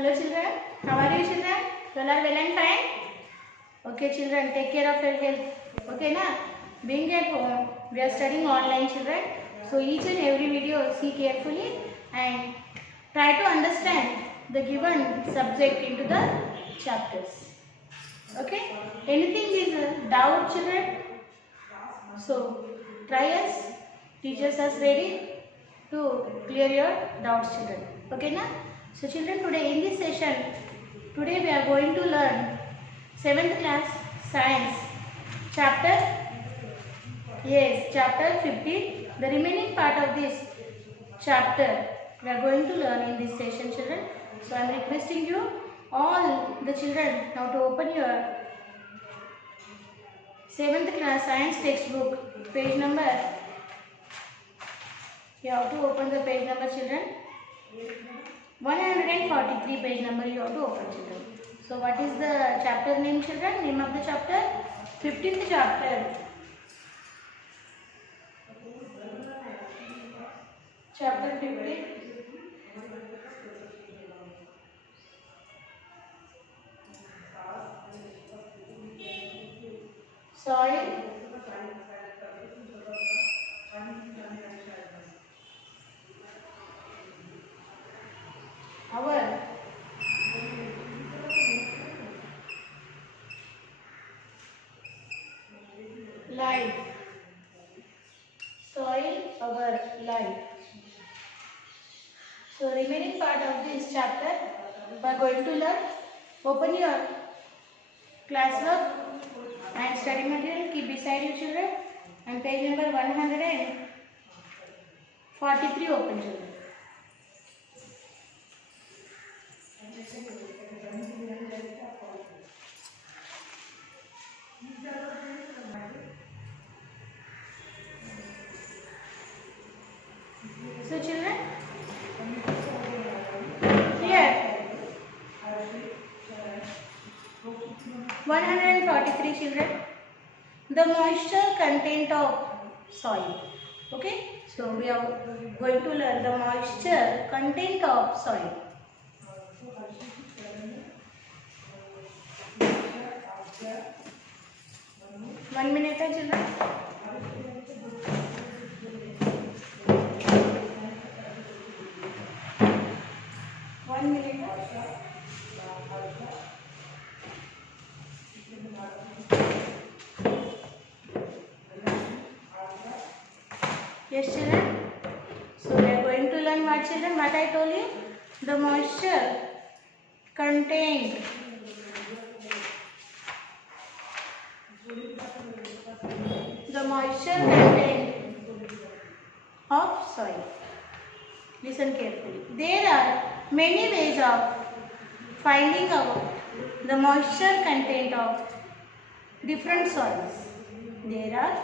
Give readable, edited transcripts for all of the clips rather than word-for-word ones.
Hello children, how are you children? You all are well and fine? Okay children, take care of your health. Okay na? Being at home, we are studying online children. So each and every video see carefully and try to understand the given subject into the chapters. Okay? Anything is a doubt children? So try us, teachers are ready to clear your doubts children. Okay na? So children, today in this session, today we are going to learn 7th class science chapter, yes, chapter 15. The remaining part of this chapter we are going to learn in this session children. So I am requesting you all the children now to open your 7th class science textbook page number. You have to open the page number children. 143 page number you have to open children. So what is the chapter name children? Name of the chapter? 15th chapter. Chapter 15. Soil. Our life. Soil, our life. So remaining part of this chapter we are going to learn. Open your classwork and study material, keep beside you children, and page number 143 open children. So children, here 143 children, the moisture content of soil. Okay, so we are going to learn the moisture content of soil. One minute children. Yes children, so we are going to learn what children, what I told you, the moisture content of soil. Listen carefully. There are many ways of finding out the moisture content of different soils. There are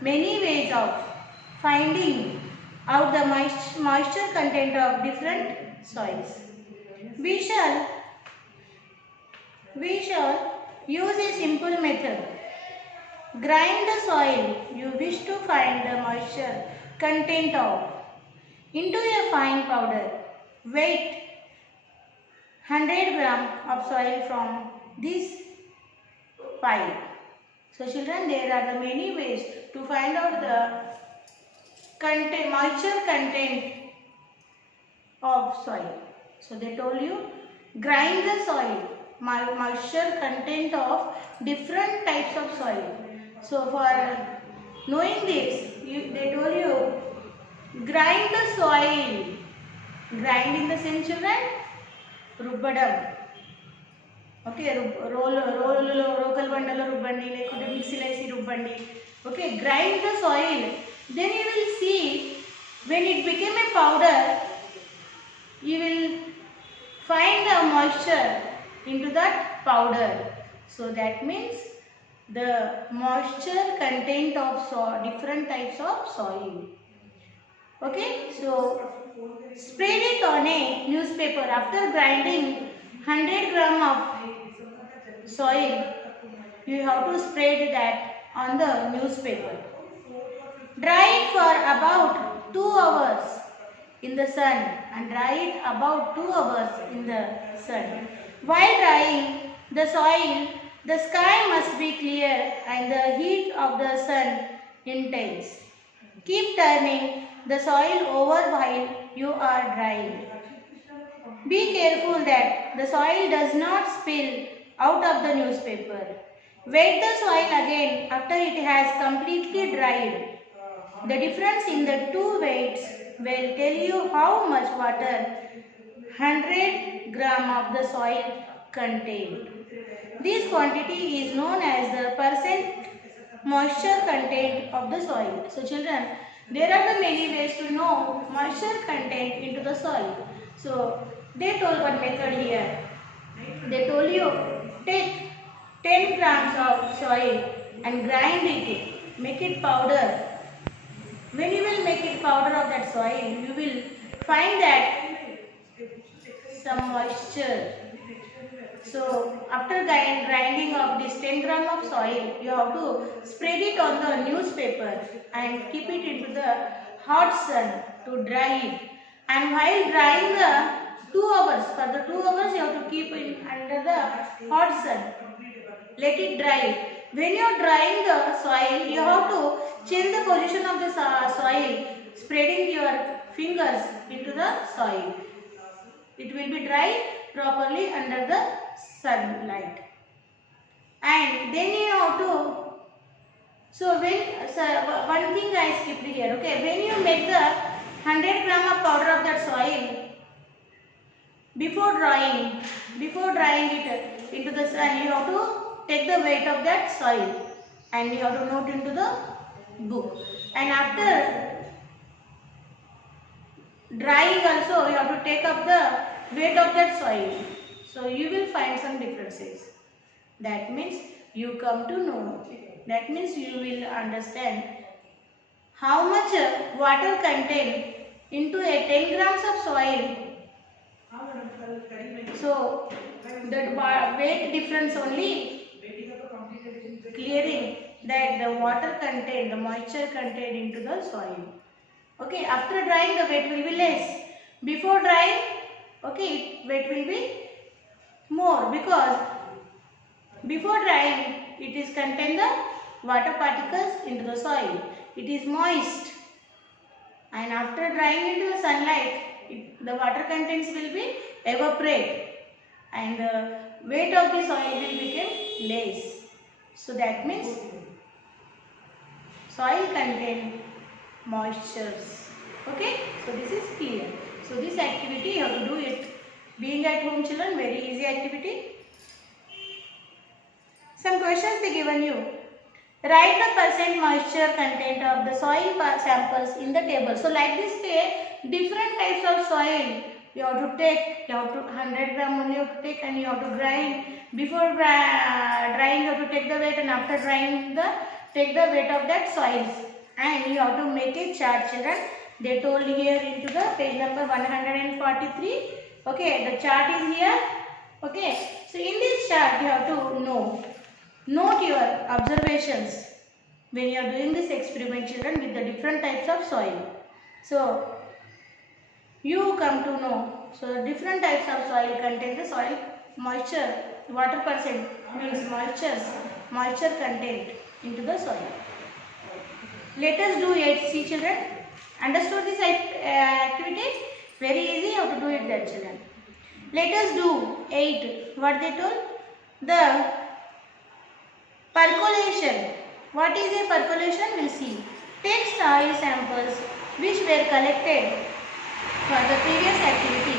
many ways of finding out the moisture content of different soils. We shall use a simple method. Grind the soil you wish to find the moisture content of into a fine powder. Weight 100 gram of soil from this pile. So children, there are the many ways to find out the moisture content of soil. So they told you, grind the soil, moisture content of different types of soil. So for knowing this, they told you, grind the soil. Grind in the sense children, rubbadam. Okay, local bandalo rubbandi, lekute mixile esi rubbandi. Okay, grind the soil. Then you will see when it became a powder, you will find the moisture into that powder. So that means the moisture content of different types of soil. Okay, so spread it on a newspaper. After grinding 100 gram of soil, you have to spread that on the newspaper. Dry it for about 2 hours in the sun and dry it about 2 hours in the sun. While drying the soil, the sky must be clear and the heat of the sun intense. Keep turning the soil over while you are drying. Be careful that the soil does not spill out of the newspaper. Wet the soil again after it has completely dried. The difference in the two weights will tell you how much water 100 gram of the soil contained. This quantity is known as the percent moisture content of the soil. So children, there are the many ways to know moisture content into the soil. So they told one method here. They told you take 10 grams of soil and grind it, make it powder. When you will make it powder of that soil, you will find that some moisture. So after grinding of this 10 gram of soil, you have to spread it on the newspaper and keep it into the hot sun to dry it. And while drying the 2 hours, for the 2 hours you have to keep it under the hot sun. Let it dry. When you are drying the soil, you have to change the position of the soil, spreading your fingers into the soil. It will be dry properly under the sunlight. And then you have to, one thing I skipped here, okay, when you make the 100 gram of powder of that soil, before drying it into the sun, you have to take the weight of that soil and you have to note into the book. And after drying also, you have to take up the weight of that soil. So you will find some differences. That means you come to know. That means you will understand how much water content into a 10 grams of soil. So the weight difference only clearing that the water content, the moisture content into the soil. Okay, after drying the weight will be less. Before drying, okay, weight will be more because before drying it is contain the water particles into the soil. It is moist, and after drying into the sunlight, the water contents will be evaporate and the weight of the soil will become less. So that means soil contain moistures. Okay, so this is clear. So this activity you have to do it. Being at home children, very easy activity. Some questions they given you. Write the percent moisture content of the soil samples in the table. So like this way, different types of soil you have to take. You have to 100 gram only you have to take and you have to grind. Before drying you have to take the weight and after drying take the weight of that soils. And you have to make a chart children. They told here into the page number 143. Okay, the chart is here. Okay, so in this chart you have to note your observations when you are doing this experiment children with the different types of soil. So you come to know, so different types of soil contain the soil moisture, water percent means moisture content into the soil. Let us do it. See children, understood this activity? Very easy, how to do it there children. Let us do 8. What they told? The percolation. What is a percolation? We'll see. Take soil samples which were collected for the previous activity.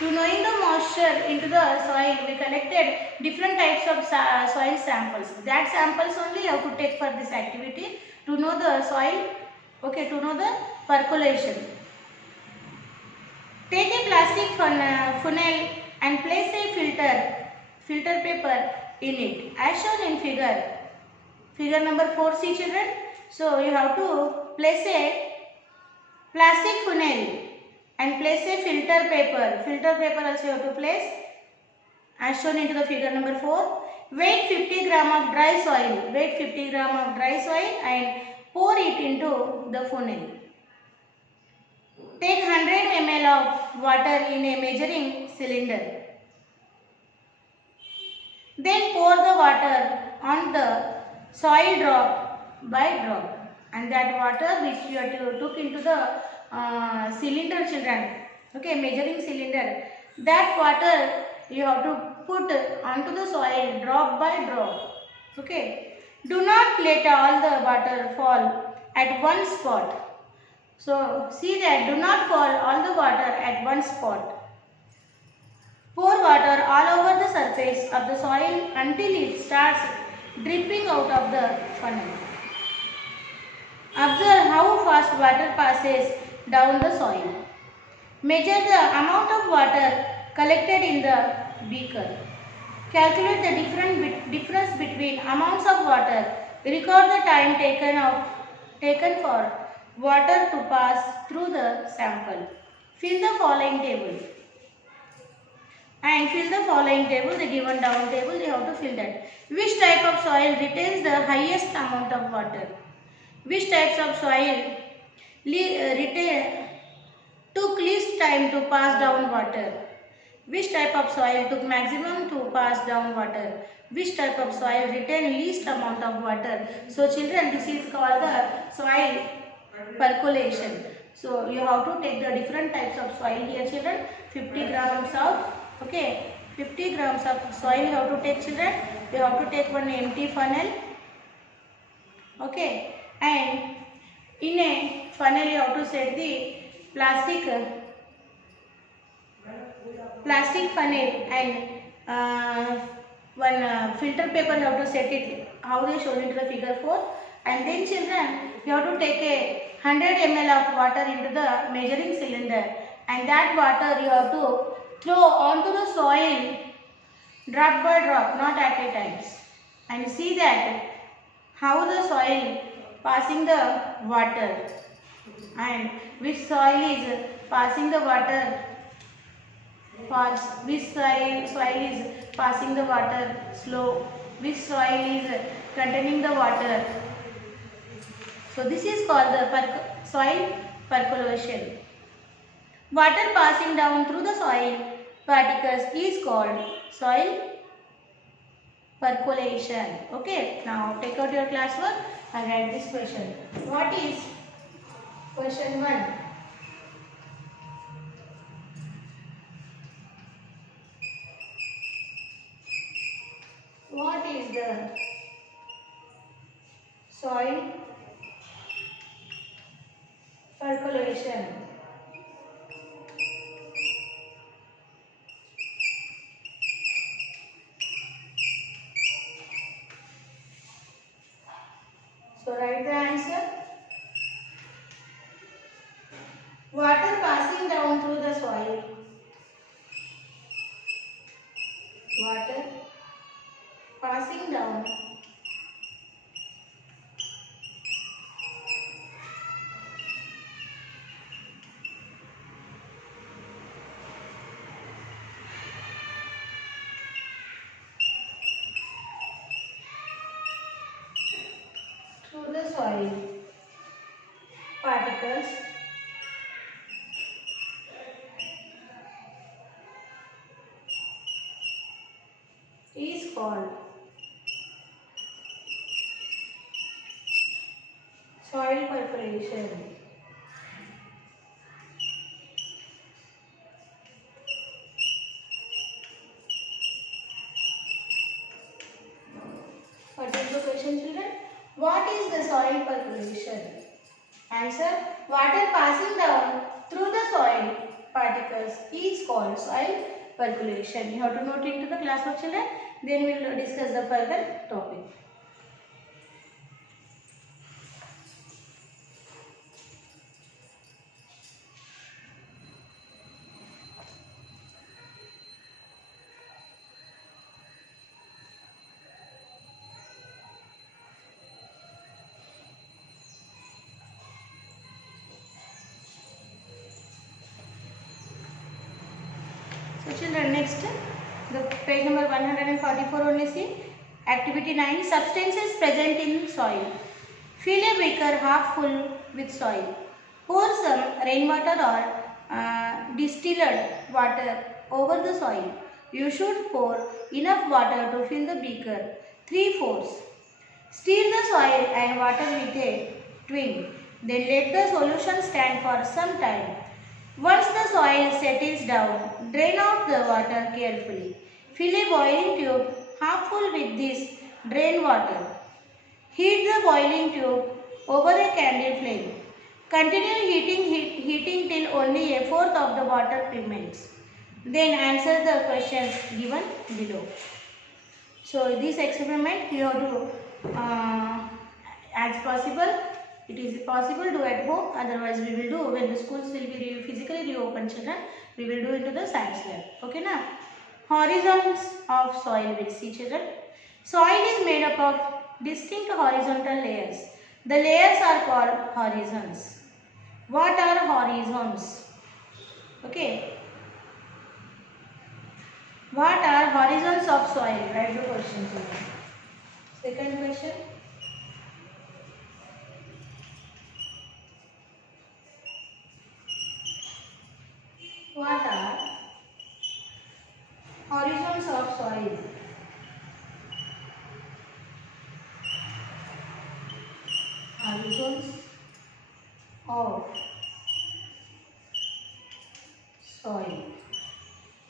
To knowing the moisture into the soil, we collected different types of soil samples. That samples only you have to take for this activity to know the soil. Okay, to know the percolation. Take a plastic funnel and place a filter paper in it as shown in figure number 4. Children. So you have to place a plastic funnel and place a filter paper also you have to place as shown into the figure number 4. Weight 50 gram of dry soil and pour it into the funnel. Take 100 ml of water in a measuring cylinder. Then pour the water on the soil drop by drop. And that water which you have took into the cylinder, children, okay, measuring cylinder, that water you have to put onto the soil drop by drop. Okay. Do not let all the water fall at one spot. So see that do not fall all the water at one spot. Pour water all over the surface of the soil until it starts dripping out of the funnel. Observe how fast water passes down the soil. Measure the amount of water collected in the beaker. Calculate the difference between amounts of water. Record the time taken for water to pass through the sample. Fill the following table. And fill the following table, the given down table, you have to fill that. Which type of soil retains the highest amount of water? Which types of soil took least time to pass down water? Which type of soil took maximum to pass down water? Which type of soil retained least amount of water? So children, this is called the soil percolation. So you have to take the different types of soil here, children. 50 grams of, okay, 50 grams of soil you have to take, children. You have to take one empty funnel, okay, and in a funnel you have to set the plastic funnel and one filter paper you have to set it, how they shown into the figure 4. And then children, you have to take a 100 ml of water into the measuring cylinder, and that water you have to throw onto the soil drop by drop, not at a time. And see that how the soil passing the water, and which soil is passing the water fast, which soil is passing the water slow, which soil is containing the water. So this is called the soil percolation. Water passing down through the soil particles is called soil percolation. Okay, now take out your classwork and write this question. What is question 1? What is the soil percolation? So write the answer. Water passing down through the soil. Water passing down through the soil particles is called soil percolation. What is the question, children? What is the soil percolation? Answer: water passing down through the soil particles is called soil percolation. You have to note into the classwork, children. Then we will discuss the further topic. So children, next the page number 144 only see. Activity 9, substances present in soil. Fill a beaker half full with soil. Pour some rainwater or distilled water over the soil. You should pour enough water to fill the beaker 3/4. Stir the soil and water with a twig. Then let the solution stand for some time. Once the soil settles down, drain out the water carefully. Fill a boiling tube half full with this drained water. Heat the boiling tube over a candle flame. Continue heating till only a fourth of the water remains. Then answer the questions given below. So this experiment you have to as possible. It is possible do at home. Otherwise we will do when the schools will be physically reopened, children. We will do into the science lab. Okay now. Horizons of soil. We'll see, children. Soil is made up of distinct horizontal layers. The layers are called horizons. What are horizons? Okay. What are horizons of soil? Write the question, children. Second question. What are horizons of soil? Horizons of soil.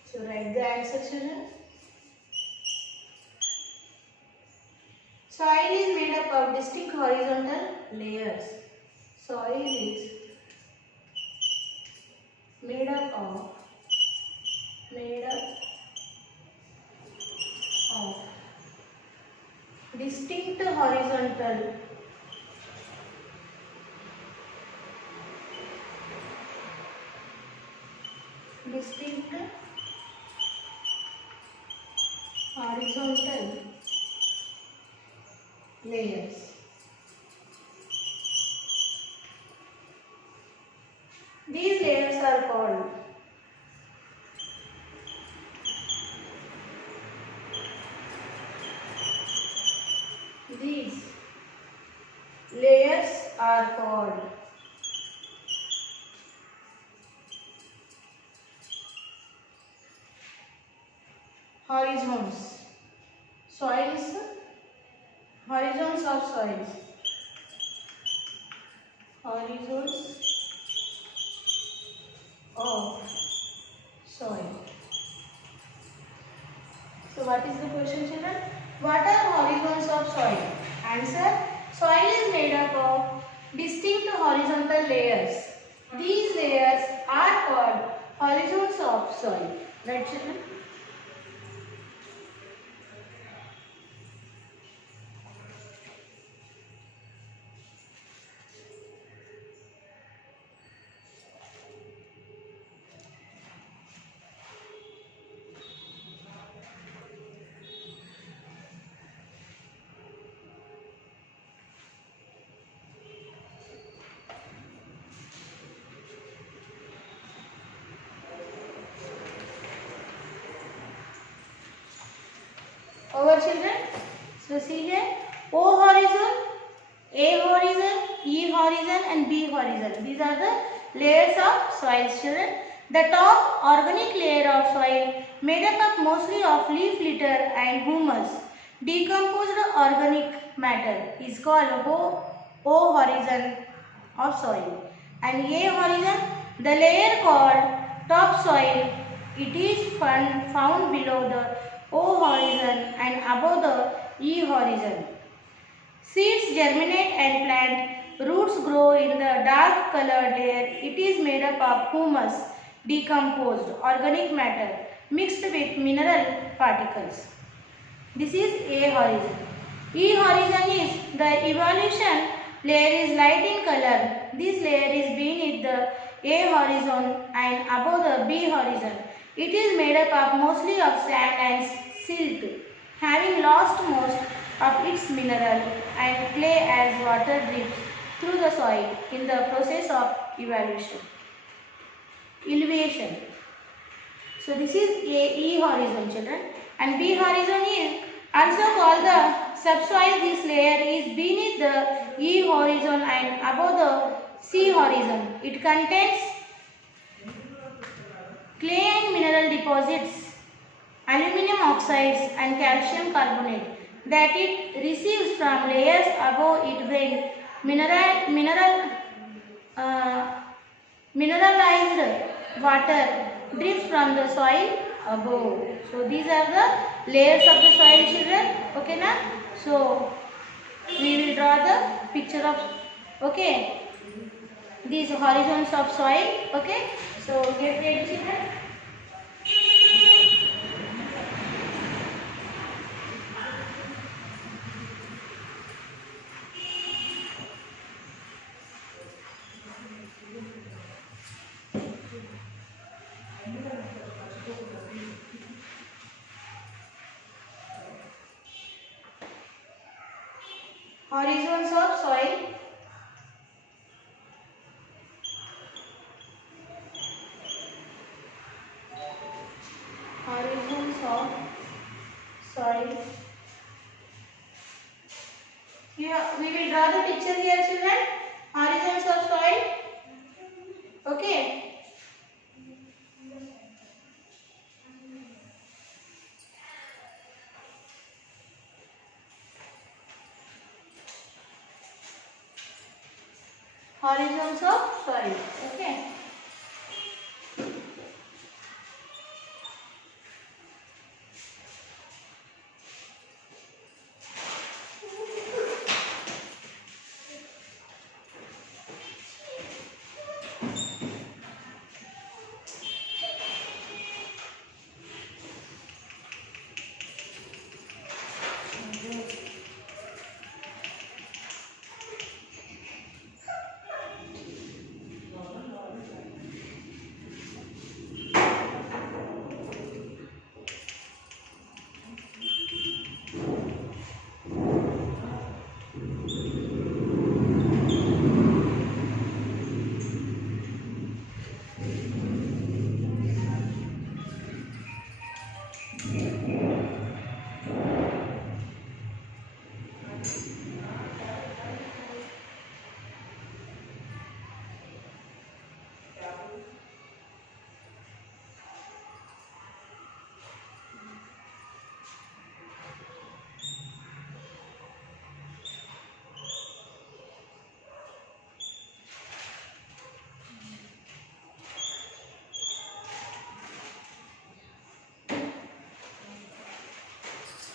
So write the answer, children. Soil is made up of distinct horizontal layers. Soil is made up of distinct horizontal layers. These layers are called horizons. Soils, horizons of soils. Horizons of soil. So what is the question, children? What are horizons of soil? Answer: soil is made up of distinct horizontal layers. These layers are called horizons of soil. Right, children? Over, children. So see here, O horizon, A horizon, E horizon and B horizon. These are the layers of soil, children. The top organic layer of soil made up of mostly of leaf litter and humus. Decomposed organic matter is called O horizon of soil. And A horizon, the layer called topsoil. It is found below the O horizon and above the E horizon. Seeds germinate and plant roots grow in the dark colored layer. It is made up of humus, decomposed organic matter mixed with mineral particles. This is A horizon. E horizon is the evolution layer is light in color. This layer is beneath the A horizon and above the B horizon. It is made up of mostly of sand and silt, having lost most of its mineral and clay as water drips through the soil in the process of evaluation. Elevation. So this is E horizon, children, and B horizon is also called the subsoil. This layer is beneath the E horizon and above the C horizon. It contains clay and mineral deposits, aluminum oxides and calcium carbonate that it receives from layers above it when mineralized water drips from the soil above. So these are the layers of the soil, children. Okay na? So we will draw the picture of, okay, these horizons of soil. Okay, so get ready, children. Horizons of soil. Horizons of soil. Here we will draw the picture here, children. Horizons of soil. Okay. Horizons of soil. Okay.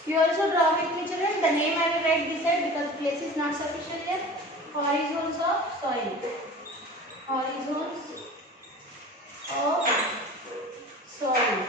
You also draw with me, children. The name I will write beside because place is not sufficient here. Horizons of soil. Horizons of soil.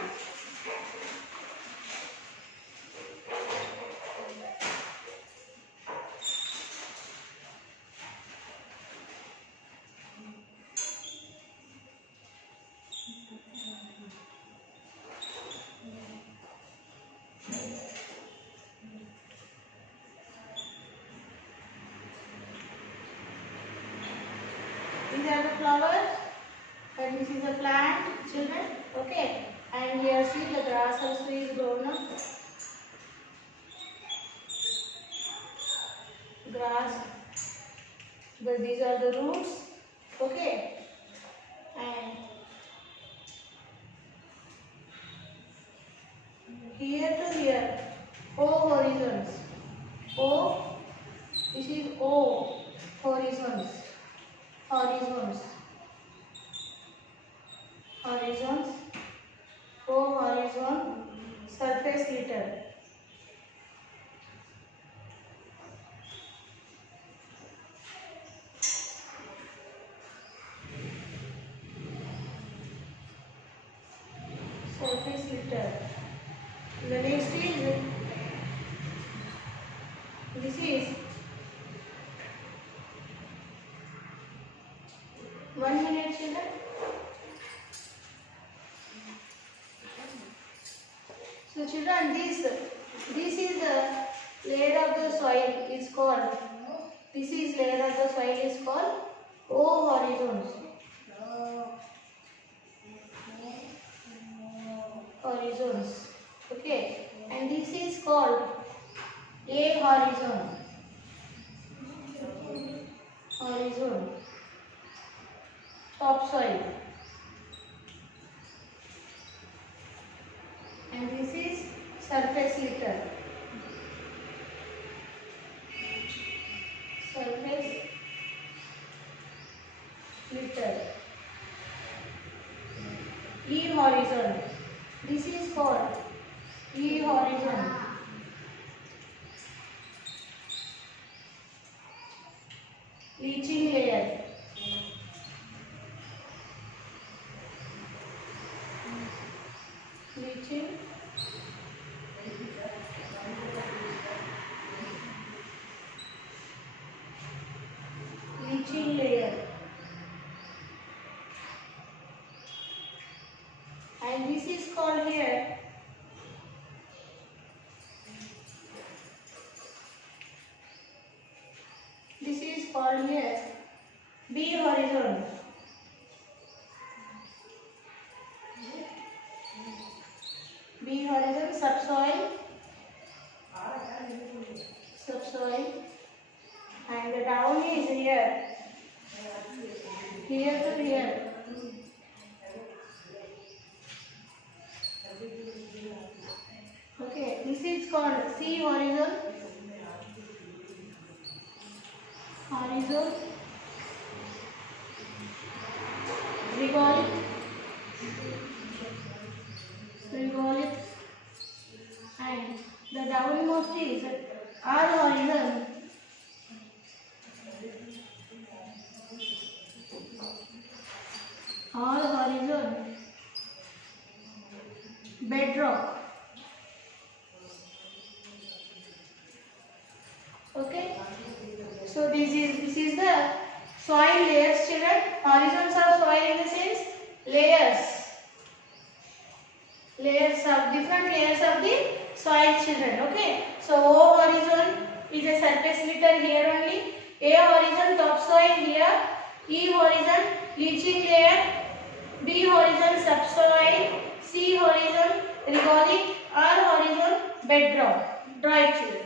These are the flowers, and this is a plant, children. Okay, and here see the grass also is grown up. Grass. These are the roots. Okay, and here to here, O horizons. O. This is O horizons. Horizons. Horizons. O horizon. Surface litter. Surface litter. The next is, this is 1 minute, children. So children, this is the layer of the soil is called, this is layer of the soil is called O horizons. Horizons. Okay, and this is called A horizon. Horizon. topsoil, and this is surface litter. Surface litter. E horizon. This is for E horizon. Leaching layer. Leaching layer, and this is called here B horizon. B horizon, subsoil, and the down is here to here. Okay, this is called C horizon, regolith, and the downmost is R horizon, bedrock. Okay, so this is the soil layers, children. Horizons of soil in the sense layers of different layers of the soil, children. Okay, so O horizon is a surface litter here only. A horizon topsoil here. E horizon leaching layer. B horizon subsoil. C horizon regolith. R horizon bedrock. Draw it, children.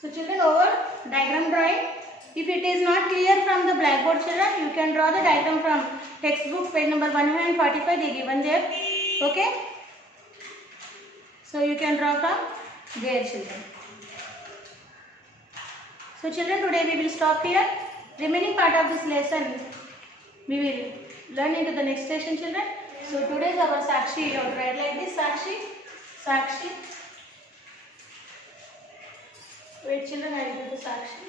So children, over diagram drawing. If it is not clear from the blackboard, children, you can draw the diagram from textbook page number 145, they given there. Okay. So you can draw from there, children. So children, today we will stop here. Remaining part of this lesson we will learn into the next session, children. So today's our Sakshi, you have to write like this, Sakshi. Wait, children, I will do the Sakshi.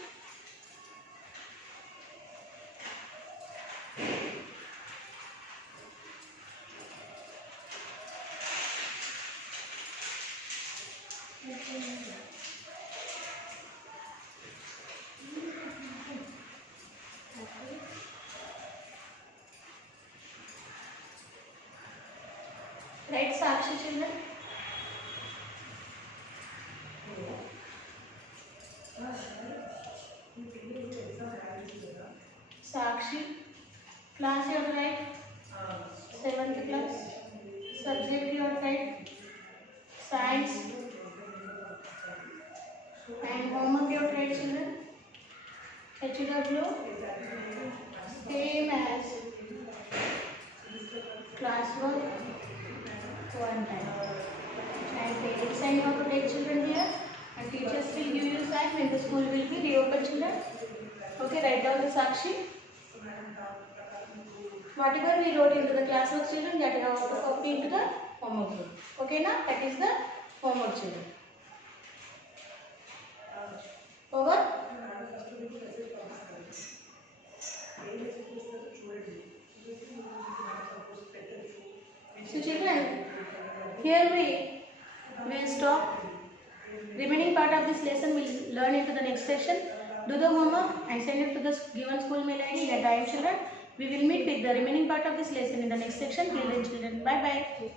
Write Sakshi, children. Sakshi. Class you have to write 7th class. Subject you have to write science. And homework you have to write, children. HW same as classwork one time. And parent sign you have to take, children, here. And teachers will give you sign when the school will be reopened, children. Okay, write down the Sakshi. Whatever we wrote into the classwork, children, that you have to copy into the homework book. Okay, now that is the homework, children. Over. So children, here we will stop. Remaining part of this lesson we will learn into the next session. Do the homework and send it to the given school mail ID that I am, children. We will meet with the remaining part of this lesson in the next section. Till then, children, bye bye.